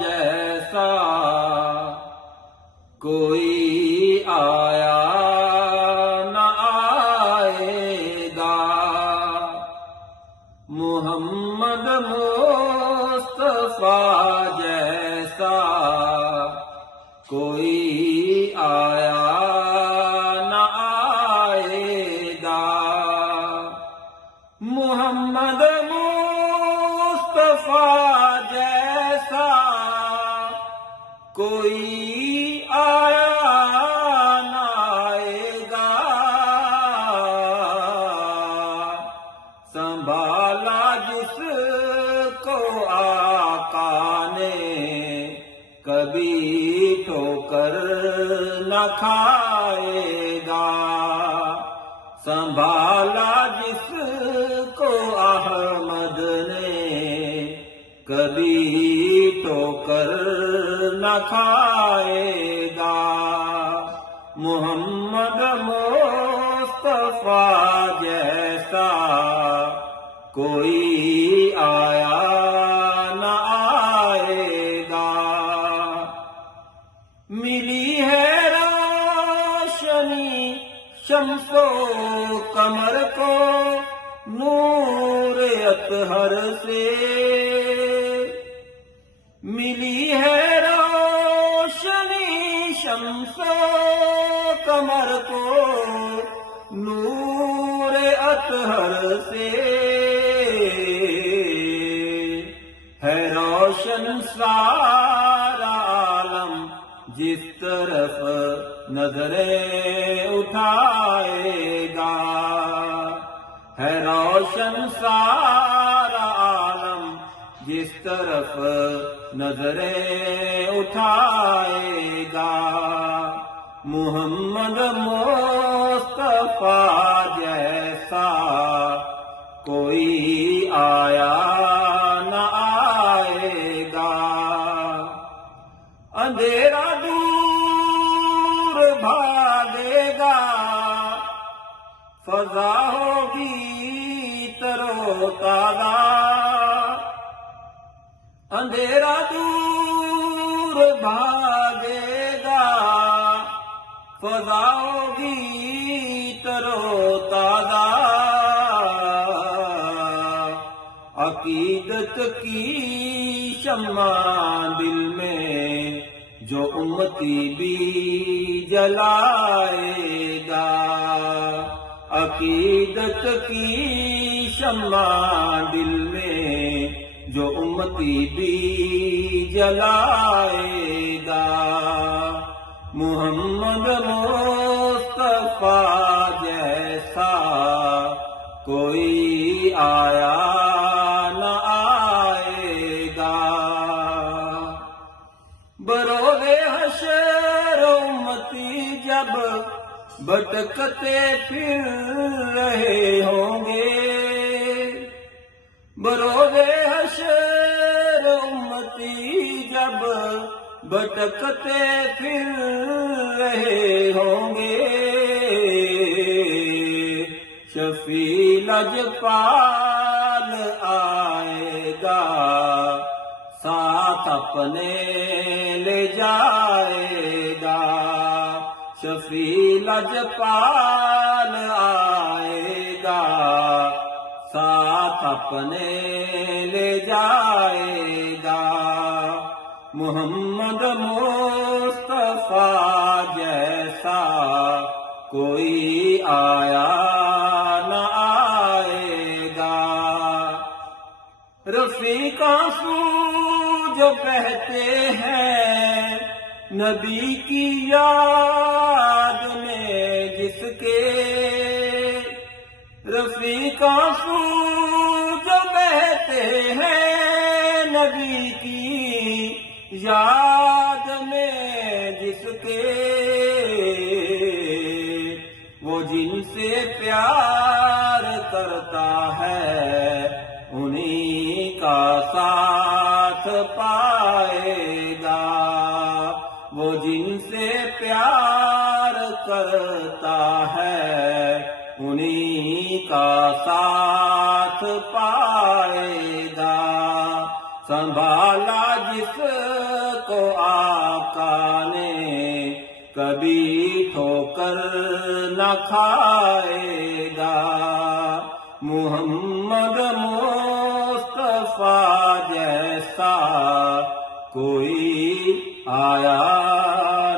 جیسا کوئی آیا نہ آئے گا، محمد مصطفیٰ جیسا کوئی آیا نہ آئے گا، محمد مصطفیٰ جیسا کوئی آیا نہ آئے گا، سنبھالا جس کو آقا نے کبھی ٹھوکر نہ کھائے گا، سنبھالا جس کو احمد نے کبھی ٹھوکر نہ کھائے گا، محمد مصطفیٰ جیسا کوئی آیا نہ آئے گا، ملی ہے روشنی شمس و قمر کو نور اطہر سے، ملی ہے روشنی شمس و قمر کو نور اطہر سے، ہے روشن سارا عالم جس طرف نظریں اٹھائے گا، ہے روشن سارا عالم جس طرف نظریں اٹھائے گا، محمد مصطفیٰ جیسا کوئی آیا نہ آئے گا، اندھیرا دور بھاگے گا، فضا ہوگی ترو تازہ، اندھیرا دور بھاگے گا، فضا ہوگی ترو تازہ، عقیدت کی شمع دل میں جو امتی بھی جلائے گا، عقیدت کی شمع دل میں جو امتی بھی جلائے گا، محمد مصطفیٰ جیسا کوئی آیا نہ آئے گا، بروز حشر امتی جب بھٹکتے پھر رہے ہوں گے، بروز حشر امتی جب بھٹکتے پھر رہے ہوں گے، شفیع لجپال آئے گا، ساتھ اپنے لے جائے گا، شفیع لجپال آئے گا، ساتھ اپنے لے جائے گا، محمد مصطفیٰ جیسا کوئی آیا نہ آئے گا، رفیق آنسو جو بہتے ہیں نبی کی یاد میں جس کے، رفیق آنسو جو بہتے ہیں نبی کی یاد میں جس کے، وہ جن سے پیار کرتا ہے انہی کا ساتھ پائے گا، وہ جن سے پیار کرتا ہے انہی کا ساتھ پائے گا، سنبھالا جس کو آقا نے کبھی ٹھوکر نہ کھائے گا. محمد مصطفیٰ جیسا کوئی آیا